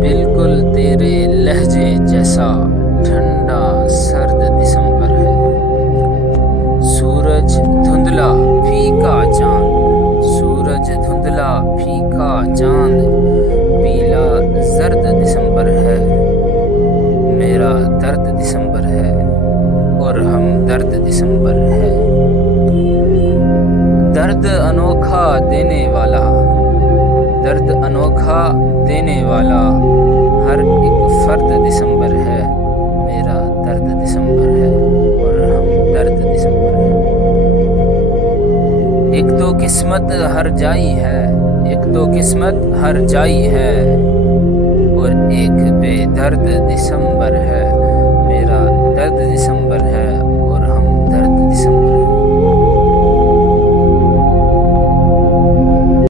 बिल्कुल तेरे लहजे जैसा ठंडा सर्द दिसंबर है। सूरज धुंधला फीका चांद, सूरज धुंधला फीका चांद, पीला जर्द दिसंबर है। मेरा दर्द दिसंबर है और हम दर्द दिसंबर है। दर्द अनोखा देने वाला, दर्द अनोखा देने वाला हर एक फर्द दिसंबर है। मेरा दर्द दिसंबर है और हम दर्द दिसंबर है। एक तो किस्मत हर जाई है, एक तो किस्मत हर जाई है और एक बेदर्द दिसंबर है। मेरा दर्द दिसंबर